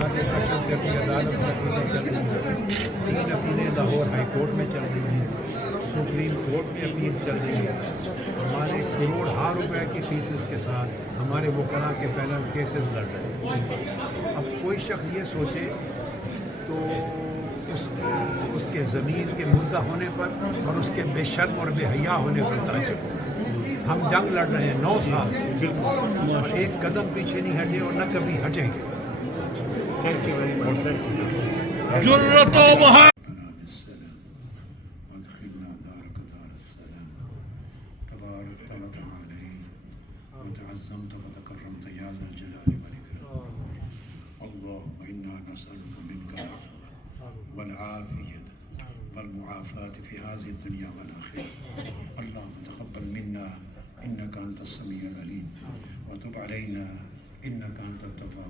فساد دہشت گردی عدالت میں چل رہی ہیں، 3 اپیلیں لاہور ہائی کورٹ میں چل رہی ہیں، سپریم کورٹ میں اپیل چل رہی ہے، ہمارے کروڑہا روپے کی فیسز کے ساتھ ہمارے وکلاء کے پینل کیسز لڑ رہے ہیں۔ اب کوئی شخص یہ سوچے تو اس کے زمین کے مردہ ہونے پر اور اس کے بے شرم اور بے حیا ہونے پر تعجب ہو۔ ہم جنگ لڑ رہے ہیں 9 سال سے، اور ایک قدم پیچھے نہیں ہٹے اور نہ کبھی ہٹیں گے۔ Thank you very much. جرت و بہا وتعظمت وتكرمت يا ذا الجلال والإكرام. اللهم إنا نسألك منك العفو والعافية والمعافاة في هذه الدنيا والآخرة. اللهم تقبل منا إنك أنت السميع العليم وتب علينا إنك أنت التواب